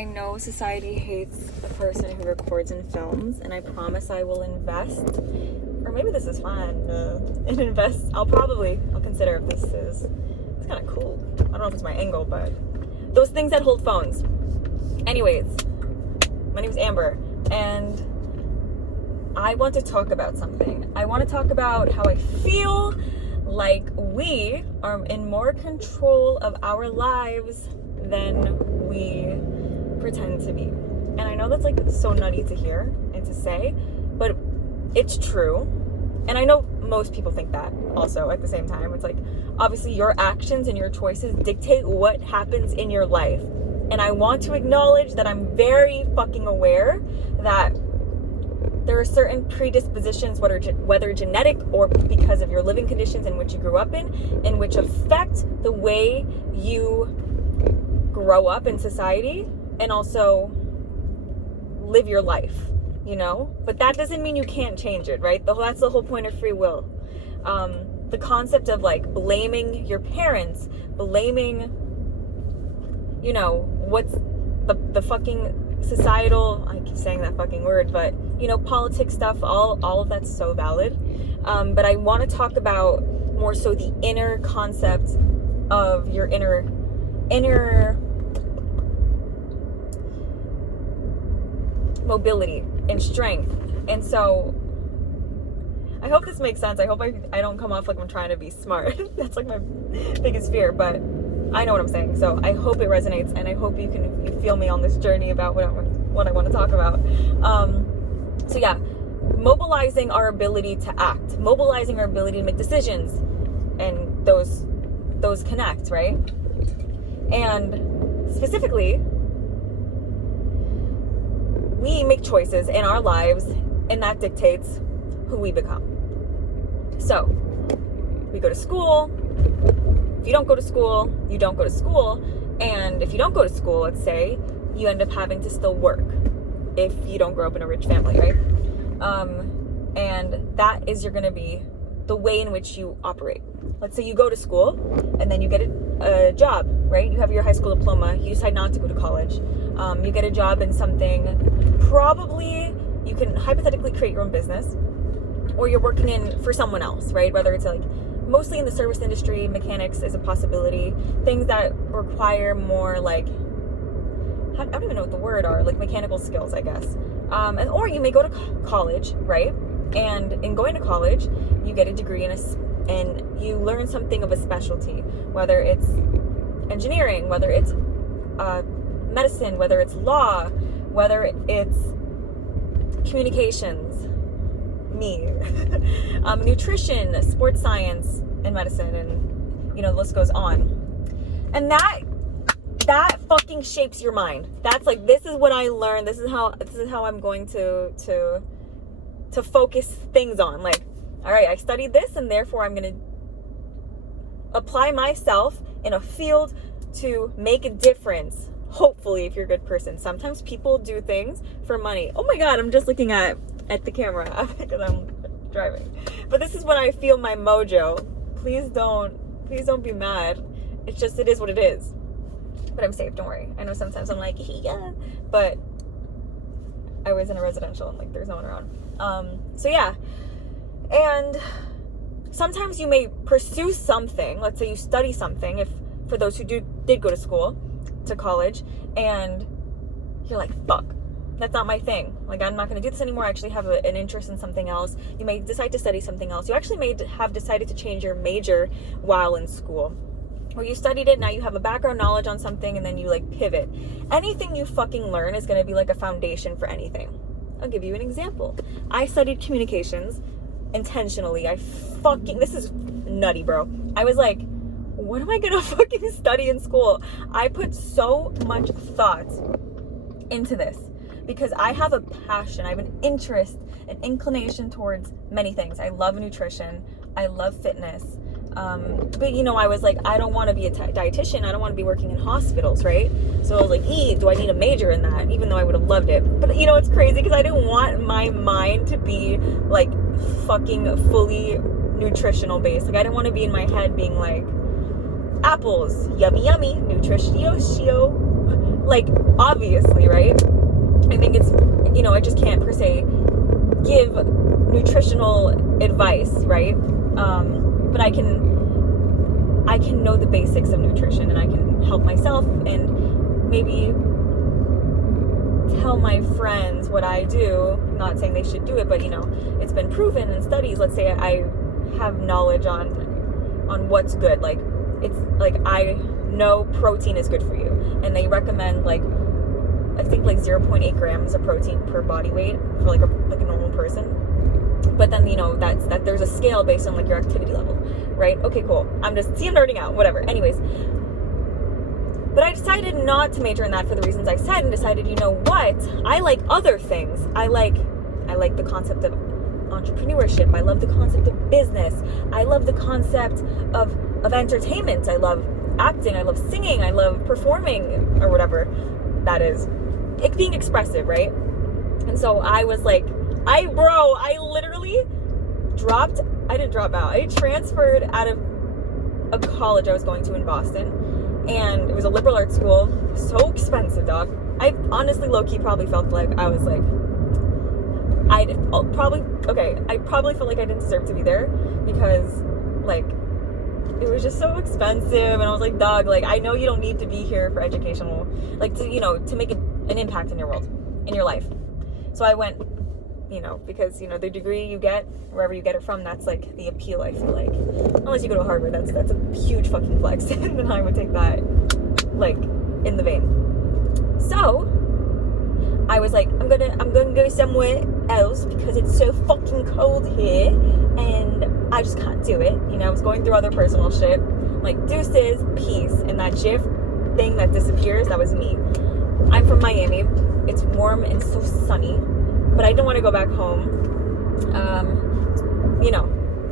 I know society hates the person who records and films, and I promise I will invest, or maybe this is fun, and invest. I'll consider if this is, it's kind of cool. I don't know if it's my angle, but those things that hold phones. Anyways, my name is Amber, and I want to talk about something. I want to talk about how I feel like we are in more control of our lives than we pretend to be. And I know that's like so nutty to hear and to say, but it's true. And I know most people think that also at the same time. It's like, obviously your actions and your choices dictate what happens in your life. And I want to acknowledge that I'm very fucking aware that there are certain predispositions, whether genetic or because of your living conditions in which you grew up in which affect the way you grow up in society and also live your life, you know? But that doesn't mean you can't change it, right? That's the whole point of free will. The concept of like blaming your parents, blaming, you know, what's the fucking societal, I keep saying that fucking word, but you know, politics stuff, all of that's so valid. But I want to talk about more so the inner concept of your inner mobility and strength. And so I hope this makes sense. I hope I don't come off like I'm trying to be smart. That's like my biggest fear, but I know what I'm saying. So I hope it resonates, and I hope you feel me on this journey about what I want to talk about. So yeah, mobilizing our ability to act, mobilizing our ability to make decisions, and those connect, right? And specifically, we make choices in our lives, and that dictates who we become. So we go to school. If you don't go to school, you don't go to school. And if you don't go to school, let's say, you end up having to still work if you don't grow up in a rich family, right? And that is going to be the way in which you operate. Let's say you go to school and then you get a job, right? You have your high school diploma. You decide not to go to college. You get a job in something, probably you can hypothetically create your own business, or you're working for someone else, right? Whether it's like mostly in the service industry, mechanics is a possibility. Things that require more like, I don't even know what the word are, like mechanical skills, I guess. Or you may go to college, right? And in going to college, you get a degree and you learn something of a specialty, whether it's engineering, whether it's medicine, whether it's law, whether it's communications, nutrition, sports science, and medicine, and you know, the list goes on. And that fucking shapes your mind. That's like, this is what I learned. This is how I'm going to focus things on. Like, all right, I studied this, and therefore I'm going to apply myself in a field to make a difference. Hopefully, if you're a good person. Sometimes people do things for money. Oh my God, I'm just looking at the camera because I'm driving. But this is when I feel my mojo. Please don't be mad. It's just, it is what it is. But I'm safe, don't worry. I know sometimes I'm like, yeah, but I was in a residential and like there's no one around. So yeah. And sometimes you may pursue something. Let's say you study something, if for those who did go to school, to college, and you're like, fuck, that's not my thing. Like, I'm not going to do this anymore. I actually have an interest in something else. You may decide to study something else. You actually may have decided to change your major while in school, or you studied it, now you have a background knowledge on something, and then you like pivot. Anything you fucking learn is going to be like a foundation for anything. I'll give you an example. I studied communications intentionally. This is nutty, bro. I was like, what am I gonna fucking study in school? I put so much thought into this because I have a passion, I have an interest, an inclination towards many things. I love nutrition, I love fitness, but you know, I was like, I don't want to be a dietitian, I don't want to be working in hospitals, right? So I was like, do I need a major in that? Even though I would have loved it. But you know, it's crazy because I didn't want my mind to be like fucking fully nutritional based. Like, I didn't want to be in my head being like, apples, yummy, yummy, nutritio, like, obviously, right? I think it's, you know, I just can't per se give nutritional advice, right? But I can know the basics of nutrition, and I can help myself and maybe tell my friends what I do. Not saying they should do it, but, you know, it's been proven in studies. Let's say I have knowledge on what's good. Like, it's like, I know protein is good for you, and they recommend, like, I think like 0.8 grams of protein per body weight for like a normal person. But then, you know, that there's a scale based on like your activity level, right? Okay, cool. I'm nerding out, whatever. Anyways, but I decided not to major in that for the reasons I said, and decided, you know what? I like other things. I like the concept of entrepreneurship. I love the concept of business. I love the concept of entertainment. I love acting. I love singing. I love performing, or whatever that is. It being expressive, right? And so I was like, I literally I didn't drop out. I transferred out of a college I was going to in Boston, and it was a liberal arts school. So expensive, dog. I honestly low-key probably felt like I was like, I probably felt like I didn't deserve to be there, because like it was just so expensive, and I was like, dog, like, I know you don't need to be here for educational, like, to, you know, to make an impact in your world, in your life. So I went, you know, because, you know, the degree you get, wherever you get it from, that's like the appeal, I feel like. Unless you go to Harvard, that's a huge fucking flex, and then I would take that, like, in the vein. So I was like, I'm gonna go somewhere else because it's so fucking cold here, and I just can't do it. You know, I was going through other personal shit. Like, deuces, peace. And that GIF thing that disappears, that was me. I'm from Miami. It's warm and so sunny, but I didn't want to go back home. You know,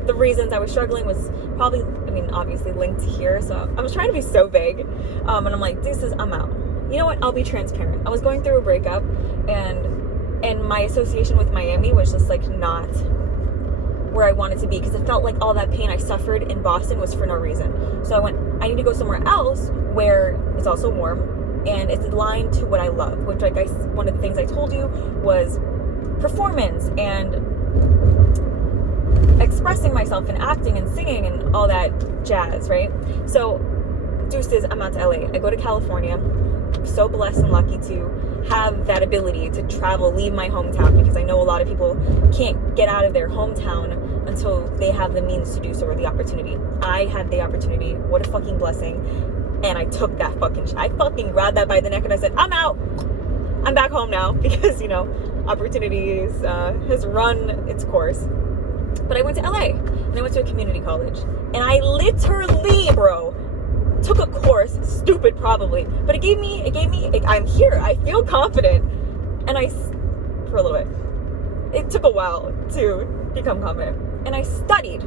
the reasons I was struggling was probably, I mean, obviously linked here. So I was trying to be so vague. And I'm like, deuces, I'm out. You know what? I'll be transparent. I was going through a breakup, and my association with Miami was just like not where I wanted to be, because it felt like all that pain I suffered in Boston was for no reason. So I went, I need to go somewhere else where it's also warm and it's aligned to what I love, which, like, one of the things I told you was performance and expressing myself and acting and singing and all that jazz, right? So deuces, I'm out to LA. I go to California. I'm so blessed and lucky to have that ability to travel, leave my hometown, because I know a lot of people can't get out of their hometown until they have the means to do so, or the opportunity. I had the opportunity. What a fucking blessing. And I took that I fucking grabbed that by the neck, and I said, I'm out. I'm back home now, because, you know, opportunities has run its course. But I went to LA, and I went to a community college, and I literally, bro, took a course, stupid probably, but it gave me, I'm here, I feel confident, and for a little bit, it took a while to become confident, and I studied.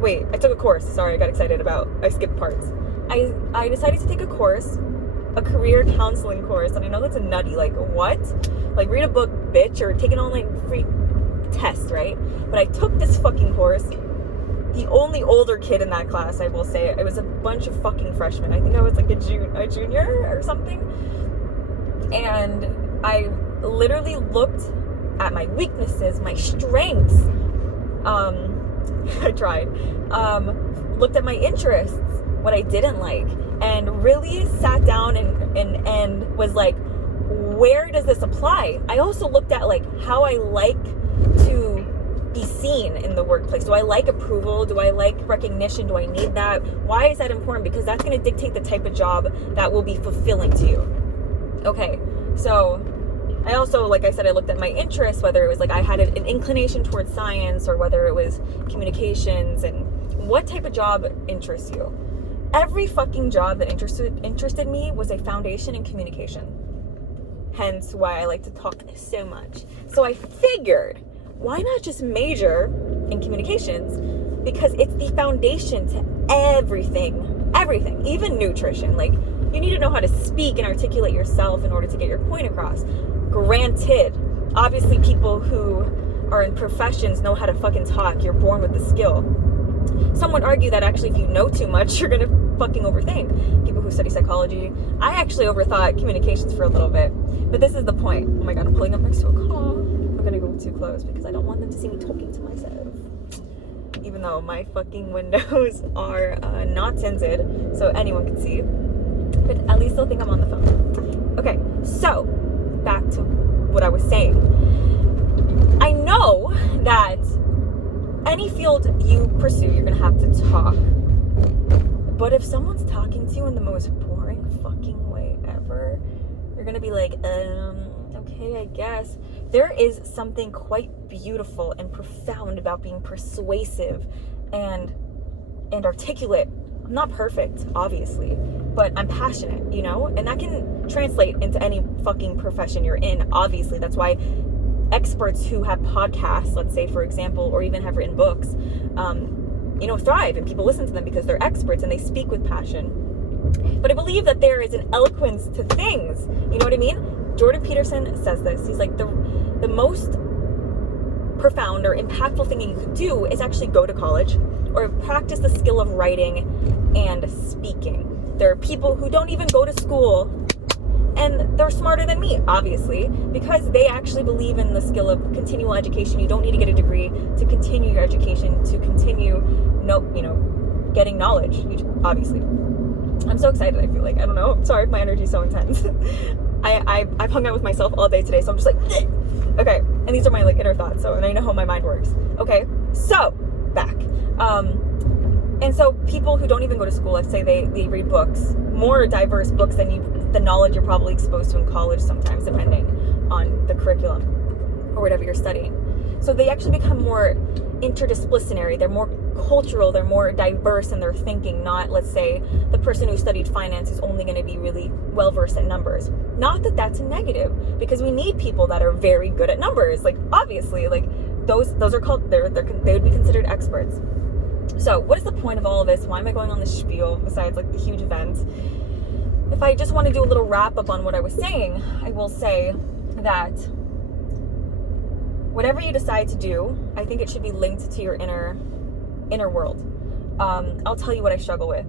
Wait, I took a course, sorry, I got excited I skipped parts. I decided to take a course, a career counseling course, and I know that's a nutty, like, what? Like, read a book, bitch, or take an online free test, right? But I took this fucking course. The only older kid in that class, I will say, it was a bunch of fucking freshmen. I think I was like a junior or something. And I literally looked at my weaknesses, my strengths. I tried. Looked at my interests, what I didn't like, and really sat down and was like, where does this apply? I also looked at like how I like to be seen in the workplace. Do I like approval? Do I like recognition? Do I need that? Why is that important? Because that's going to dictate the type of job that will be fulfilling to you. Okay, so I also, like I said, I looked at my interests, whether it was like I had an inclination towards science, or whether it was communications, and what type of job interests you. Every fucking job that interested me was a foundation in communication. Hence why I like to talk so much. So I figured, why not just major in communications? Because it's the foundation to everything, even nutrition. Like, you need to know how to speak and articulate yourself in order to get your point across. Granted, obviously people who are in professions know how to fucking talk. You're born with the skill. Some would argue that actually if you know too much, you're gonna fucking overthink. People who study psychology. I actually overthought communications for a little bit. But this is the point. Oh my god, I'm pulling up next to a car. I'm gonna go too close because I don't want them to see me talking to myself. Even though my fucking windows are not tinted, so anyone can see. But at least they'll think I'm on the phone. Okay, so back to what I was saying. I know that any field you pursue, you're gonna have to talk. But if someone's talking to you in the most boring fucking way ever, you're gonna be like, okay, I guess. There is something quite beautiful and profound about being persuasive and articulate. I'm not perfect, obviously, but I'm passionate, you know? And that can translate into any fucking profession you're in, obviously. That's why experts who have podcasts, let's say, for example, or even have written books, thrive, and people listen to them because they're experts and they speak with passion. But I believe that there is an eloquence to things. You know what I mean? Jordan Peterson says this. He's like, the most profound or impactful thing you could do is actually go to college or practice the skill of writing and speaking. There are people who don't even go to school, and they're smarter than me, obviously, because they actually believe in the skill of continual education. You don't need to get a degree to continue your education, to continue, getting knowledge, obviously. I'm so excited, I feel like. I don't know. Sorry if my energy is so intense. I've hung out with myself all day today, so I'm just like, bleh. Okay, and these are my inner thoughts, so and I know how my mind works. Okay, so back. And so people who don't even go to school, let's say they read books, more diverse books than the knowledge you're probably exposed to in college sometimes, depending on the curriculum or whatever you're studying. So they actually become more interdisciplinary. They're more cultural. They're more diverse in their thinking. Not, let's say, the person who studied finance is only going to be really well versed at numbers. Not that that's a negative, because we need people that are very good at numbers. Like, obviously, like those are called they would be considered experts. So what is the point of all of this? Why am I going on this spiel besides like the huge event? If I just want to do a little wrap up on what I was saying, I will say that whatever you decide to do, I think it should be linked to your inner world. I'll tell you what I struggle with.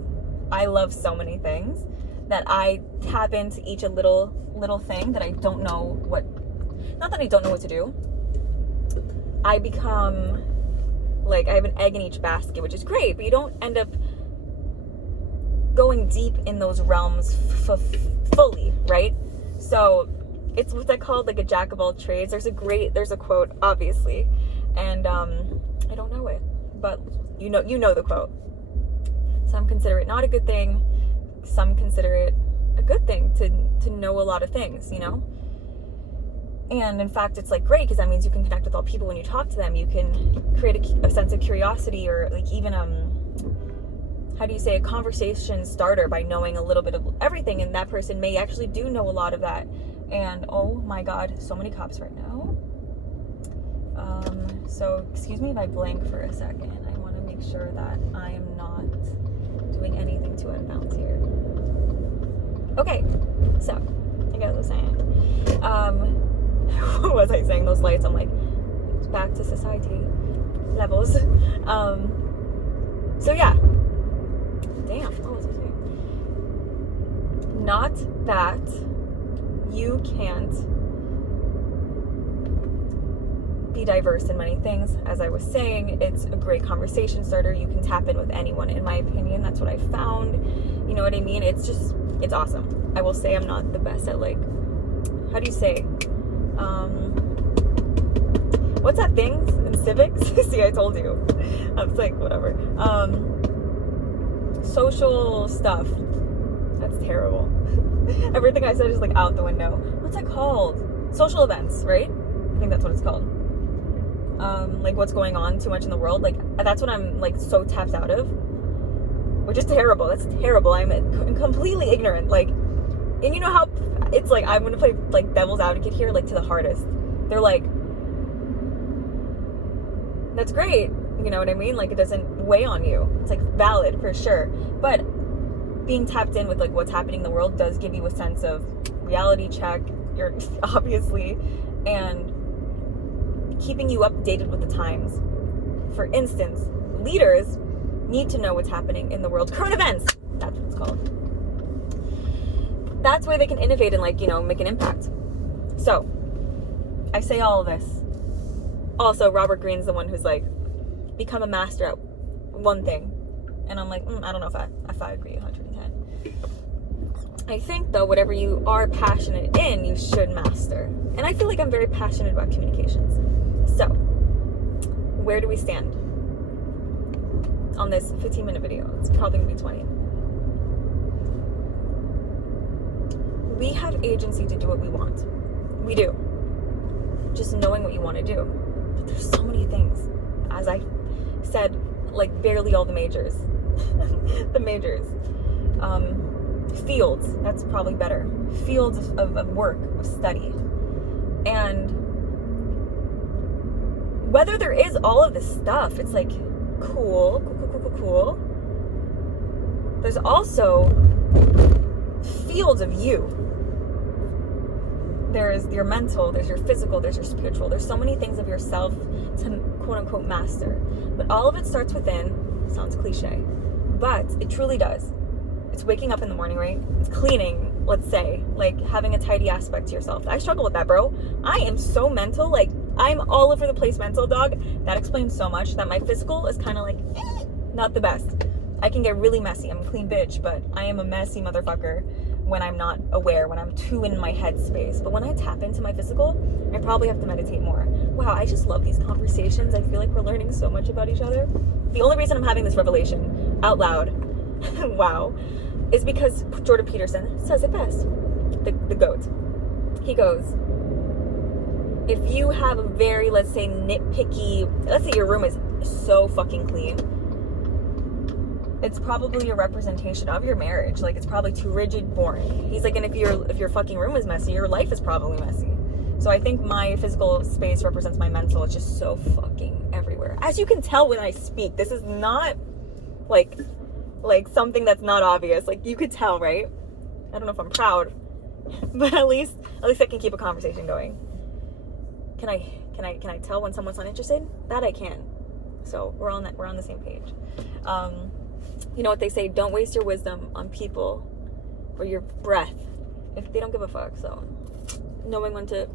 I love so many things that I tap into each a little thing that I don't know what, not that I don't know what to do. I become like, I have an egg in each basket, which is great, but you don't end up going deep in those realms fully, right? So it's what's that called, like a jack of all trades. There's a quote, obviously, and I don't know it, but you know the quote. Some consider it not a good thing. Some consider it a good thing to know a lot of things, you know? And in fact, it's like great because that means you can connect with all people when you talk to them. You can create a sense of curiosity, or like even a conversation starter by knowing a little bit of everything, and that person may actually do know a lot of that. And oh my god, so many cops right now. So excuse me if I blank for a second. I want to make sure that I am not doing anything too unbound here. Okay, so I guess I was saying, what was I saying? Those lights, I'm like, it's back to society levels. So yeah. Damn, what was I saying? Not that you can't be diverse in many things. As I was saying, it's a great conversation starter. You can tap in with anyone, in my opinion. That's what I found. You know what I mean? It's awesome. I will say I'm not the best at, like, how do you say? What's that thing in civics? See, I told you. I was like, whatever. Social stuff. That's terrible. Everything I said is like out the window. What's that called? Social events, right? I think that's what it's called. Like what's going on too much in the world. Like that's what I'm like so tapped out of, which is terrible. That's terrible. I'm completely ignorant. Like, and you know how it's like, I'm gonna play like devil's advocate here, like to the hardest. They're like, that's great. You know what I mean? Like it doesn't weigh on you. It's like valid for sure. But being tapped in with like what's happening in the world does give you a sense of reality check. You're obviously, and keeping you updated with the times. For instance, leaders need to know what's happening in the world. Current events, that's what it's called. That's where they can innovate and, like, you know, make an impact. So, I say all of this. Also, Robert Greene's the one who's like, become a master at one thing. And I'm like, I don't know if I agree 110. I think, though, whatever you are passionate in, you should master. And I feel like I'm very passionate about communications. So, where do we stand on this 15-minute video? It's probably going to be 20. We have agency to do what we want. We do. Just knowing what you want to do. But there's so many things. As I said, like, barely all the majors. The majors. Fields, that's probably better. Fields of work, of study. And whether there is all of this stuff, it's like, cool. There's also fields of you. There's your mental, there's your physical, there's your spiritual. There's so many things of yourself to quote unquote master. But all of it starts within. Sounds cliche, but it truly does. It's waking up in the morning, right? It's cleaning, let's say, like having a tidy aspect to yourself. I struggle with that, bro. I am so mental, like I'm all over the place mental, dog. That explains so much that my physical is kind of like, not the best. I can get really messy. I'm a clean bitch, but I am a messy motherfucker when I'm not aware, when I'm too in my head space. But when I tap into my physical, I probably have to meditate more. Wow, I just love these conversations. I feel like we're learning so much about each other. The only reason I'm having this revelation out loud, wow, is because Jordan Peterson says it best. The GOAT. He goes, if you have a very, let's say, nitpicky, let's say your room is so fucking clean, it's probably a representation of your marriage. Like, it's probably too rigid, boring. He's like, and if your fucking room is messy, your life is probably messy. So I think my physical space represents my mental. It's just so fucking everywhere. As you can tell when I speak, this is not like something that's not obvious. Like, you could tell, right? I don't know if I'm proud, but at least I can keep a conversation going. Can I tell when someone's not interested? That I can. So we're on the same page. You know what they say, don't waste your wisdom on people or your breath if they don't give a fuck. So knowing when to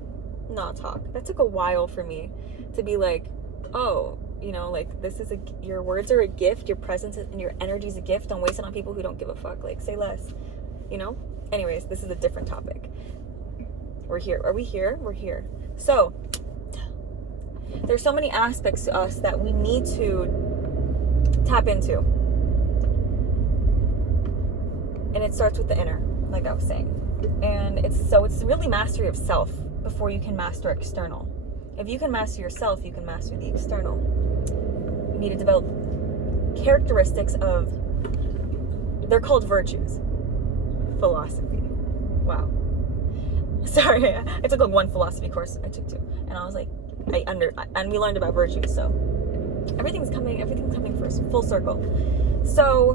not talk. That took a while for me to be like, oh, you know, like, this is your words are a gift, your presence and your energy is a gift. Don't waste it on people who don't give a fuck. Like, say less, you know? Anyways, this is a different topic. We're here. Are we here? We're here. So there's so many aspects to us that we need to tap into. And it starts with the inner, like I was saying. And it's really mastery of self before you can master external. If you can master yourself, you can master the external. You need to develop characteristics of, they're called virtues. Philosophy. Wow. Sorry, I took like one philosophy course. I took two. And I was like, and we learned about virtues, so everything's coming first, full circle. So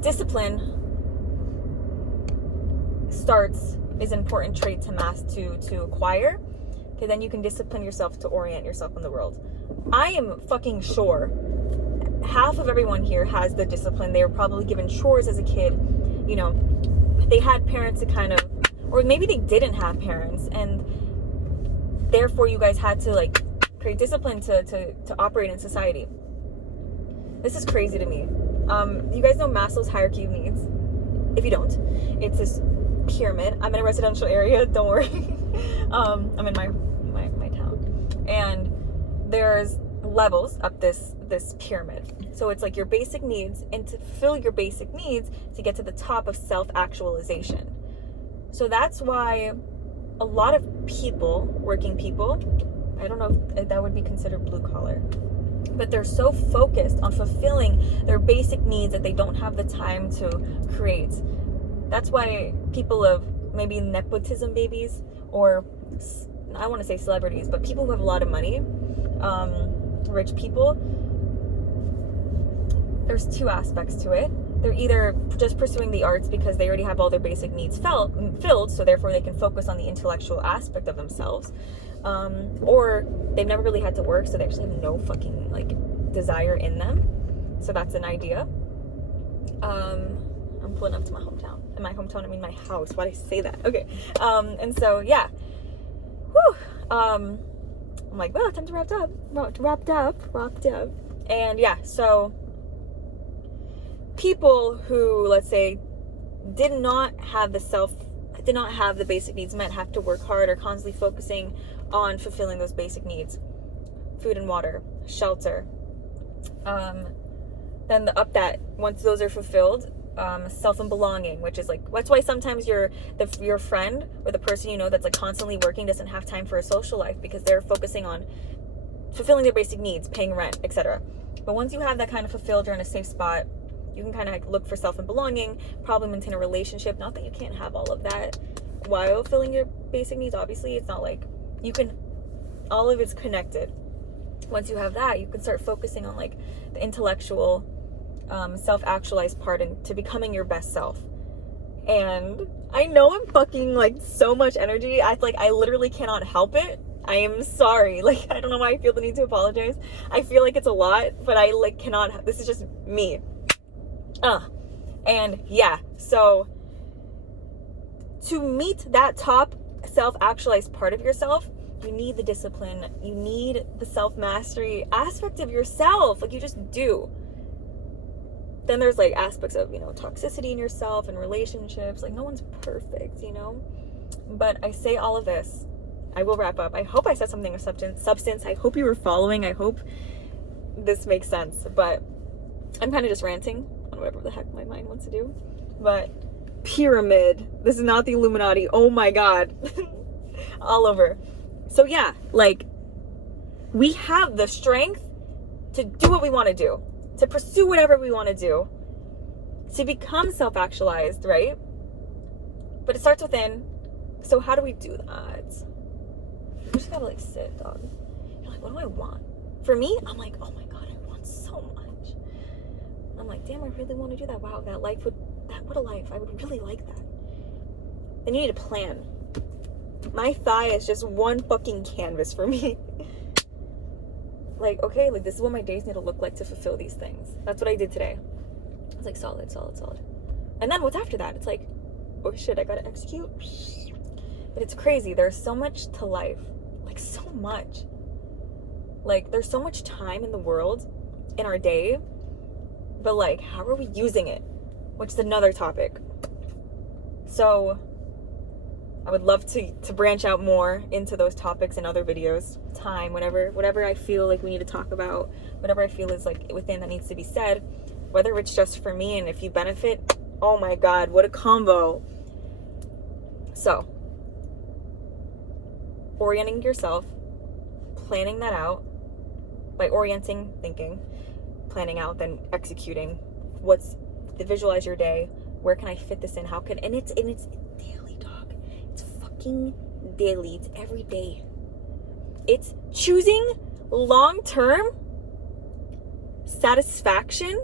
discipline is an important trait to acquire, because then you can discipline yourself to orient yourself in the world. I am fucking sure half of everyone here has the discipline. They were probably given chores as a kid, you know, they had parents to kind of, or maybe they didn't have parents, and therefore you guys had to like create discipline to operate in society. This is crazy to me. You guys know Maslow's hierarchy of needs? If you don't, it's this pyramid. I'm in a residential area, don't worry. I'm in my town, and there's levels up this pyramid. So it's like your basic needs, and to fulfill your basic needs to get to the top of self-actualization. So that's why a lot of people, working people, I don't know if that would be considered blue collar, but they're so focused on fulfilling their basic needs that they don't have the time to create. That's why people of maybe nepotism babies, or I want to say celebrities, but people who have a lot of money, rich people, there's two aspects to it. They're either just pursuing the arts because they already have all their basic needs filled, so therefore they can focus on the intellectual aspect of themselves, or they've never really had to work, so they actually have no fucking like desire in them. So that's an idea. I'm pulling up to my hometown. In my hometown, I mean my house. Why did I say that? Okay. And so, yeah. Whew. I'm like, well, time to wrap up. And yeah, so people who, let's say, did not have the basic needs met have to work hard or constantly focusing on fulfilling those basic needs. Food and water, shelter. Then once those are fulfilled, self and belonging, which is like, that's why sometimes your friend or the person you know that's like constantly working doesn't have time for a social life, because they're focusing on fulfilling their basic needs, paying rent, etc. But once you have that kind of fulfilled, you're in a safe spot, you can kind of like look for self and belonging, probably maintain a relationship. Not that you can't have all of that while filling your basic needs. Obviously, it's not like you can, all of it's connected. Once you have that, you can start focusing on like the intellectual, self-actualized part into becoming your best self. And I know I'm fucking like so much energy. I literally cannot help it. I am sorry. Like, I don't know why I feel the need to apologize. I feel like it's a lot, but I like cannot. This is just me. And yeah, so to meet that top self-actualized part of yourself, you need the discipline. You need the self-mastery aspect of yourself. Like, you just do. Then there's like aspects of, toxicity in yourself and relationships. Like, no one's perfect, But I say all of this. I will wrap up. I hope I said something of substance. I hope you were following. I hope this makes sense. But I'm kind of just ranting on whatever the heck my mind wants to do. But pyramid. This is not the Illuminati. Oh my God. All over. So yeah, like, we have the strength to do what we want to do, to pursue whatever we want to do, to become self-actualized, right? But it starts within. So how do we do that? You just gotta like sit, dog. You're like, what do I want? For me, I'm like, oh my God, I want so much. I'm like, damn, I really want to do that. Wow, what a life. I would really like that. Then you need a plan. My thigh is just one fucking canvas for me. Like, okay, like, this is what my days need to look like to fulfill these things. That's what I did today. I was like, solid. And then what's after that? It's like, oh shit, I gotta execute. But it's crazy. There's so much to life. Like, so much. Like, there's so much time in the world, in our day. But, like, how are we using it? Which is another topic. So I would love to branch out more into those topics in other videos. Time, whatever I feel like we need to talk about, whatever I feel is like within that needs to be said, whether it's just for me and if you benefit, oh my God, what a combo. So, orienting yourself, planning that out, by orienting, thinking, planning out, then executing. Visualize your day. Where can I fit this in? And it's daily, dog. It's fucking daily. It's every day. It's choosing long-term satisfaction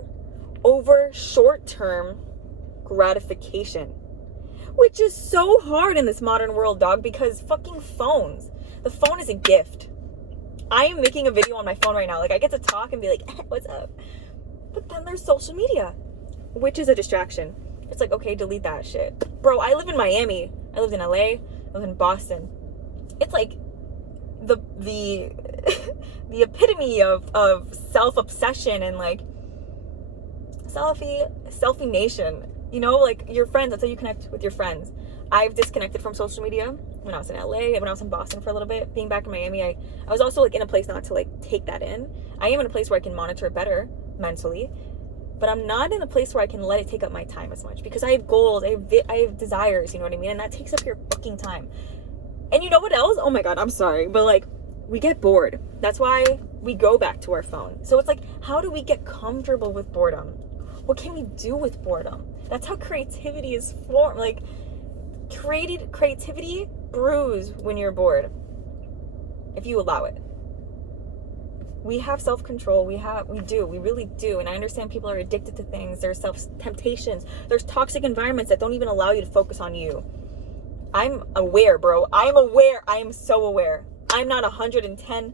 over short-term gratification, which is so hard in this modern world, dog, because fucking phones. The phone is a gift. I am making a video on my phone right now. Like, I get to talk and be like, what's up? But then there's social media, which is a distraction. It's like, okay, delete that shit. Bro, I live in Miami. I lived in LA. I live in Boston. It's like the epitome of self-obsession and like selfie nation. Like your friends, that's how you connect with your friends. I've disconnected from social media when I was in LA, when I was in Boston for a little bit. Being back in Miami, I was also like in a place not to like take that in. I am in a place where I can monitor it better mentally, but I'm not in a place where I can let it take up my time as much, because I have goals, I have desires, you know what I mean? And that takes up your fucking time. And you know what else? Oh my God, I'm sorry, but like, we get bored. That's why we go back to our phone. So it's like, how do we get comfortable with boredom? What can we do with boredom? That's how creativity is formed. Like, creativity brews when you're bored, if you allow it. We have self-control. We really do. And I understand people are addicted to things. There's self-temptations. There's toxic environments that don't even allow you to focus on you. I'm aware, bro. I'm aware. I am so aware. I'm not 110%,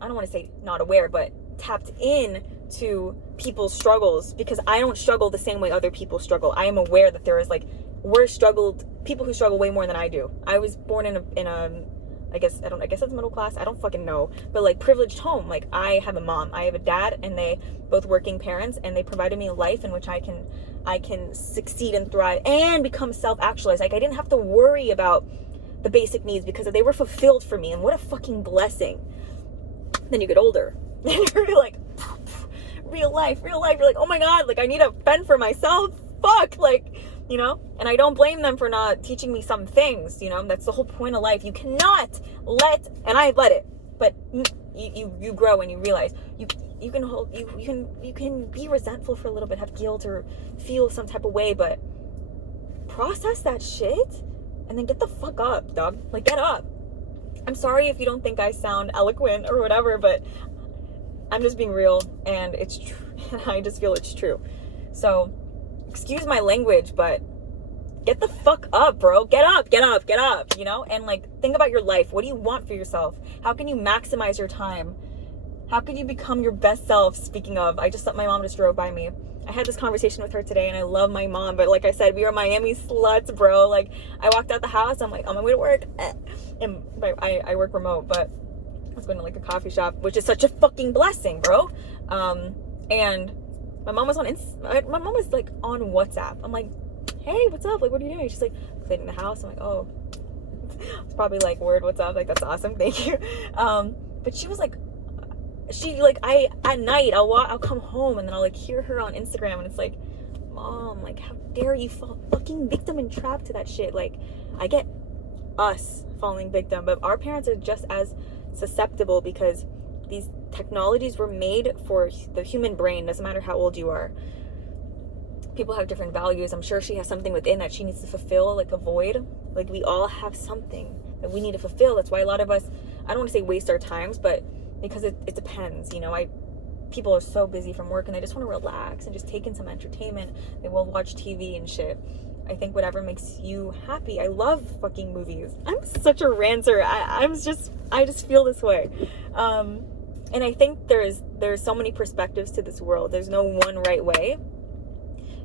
I don't want to say not aware, but tapped in to people's struggles because I don't struggle the same way other people struggle. I am aware that there is like people who struggle way more than I do. I was born in a I guess it's middle class. I don't fucking know. But like privileged home. Like I have a mom, I have a dad, and they both working parents, and they provided me a life in which I can succeed and thrive and become self-actualized. Like I didn't have to worry about the basic needs because they were fulfilled for me, and what a fucking blessing. Then you get older and you're like, real life. You're like, oh my God, like I need to fend for myself. Fuck, like, you know, and I don't blame them for not teaching me some things, you know, that's the whole point of life. You cannot and I let it, but you grow and you realize you can be resentful for a little bit, have guilt or feel some type of way, but process that shit and then get the fuck up, dog. Like get up. I'm sorry if you don't think I sound eloquent or whatever, but I'm just being real and it's true. And I just feel it's true. So excuse my language, but get the fuck up, bro. Get up, you know? And like, think about your life. What do you want for yourself? How can you maximize your time? How can you become your best self? Speaking of, my mom just drove by me. I had this conversation with her today and I love my mom, but like I said, we are Miami sluts, bro. Like I walked out the house, I'm like on my way to work, and I work remote, but I was going to like a coffee shop, which is such a fucking blessing, bro. And my mom was like on WhatsApp. I'm like, hey, what's up? Like, what are you doing? She's like, cleaning the house. I'm like, oh, it's probably like, word, what's up? Like, that's awesome. Thank you. But she was like, at night, I'll come home and then I'll like hear her on Instagram and it's like, Mom, like, how dare you fall fucking victim and trapped to that shit? Like, I get us falling victim, but our parents are just as susceptible because these technologies were made for the human brain, doesn't matter how old you are. People have different values. I'm sure she has something within that she needs to fulfill, like a void. Like we all have something that we need to fulfill. That's why a lot of us, I don't want to say waste our times, but because it depends, you know. People are so busy from work and they just want to relax and just take in some entertainment. They will watch TV and shit. I think whatever makes you happy. I love fucking movies. I'm such a ranter. I just feel this way. And I think there's so many perspectives to this world. There's no one right way.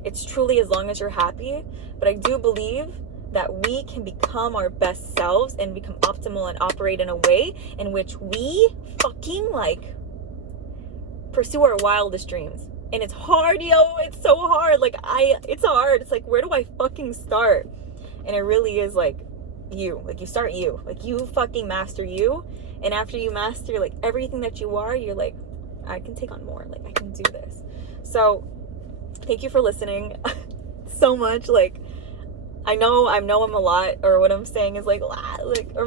It's truly as long as you're happy. But I do believe that we can become our best selves and become optimal and operate in a way in which we fucking like pursue our wildest dreams. And it's hard, yo. It's so hard. Like it's hard. It's like, where do I fucking start? And it really is like you. Like you start you. Like you fucking master you. And after you master like everything that you are, you're like, I can take on more. Like I can do this. So thank you for listening so much. Like I know I'm a lot, or what I'm saying is like, or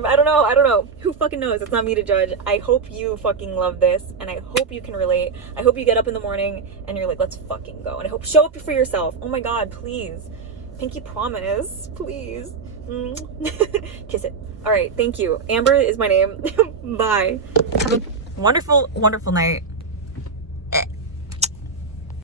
I don't know. Who fucking knows? It's not me to judge. I hope you fucking love this, and I hope you can relate. I hope you get up in the morning and you're like, let's fucking go. And I hope show up for yourself. Oh my God, please. Pinky promise, please. Kiss it. All right, thank you. Amber is my name. Bye. Have a wonderful, wonderful night.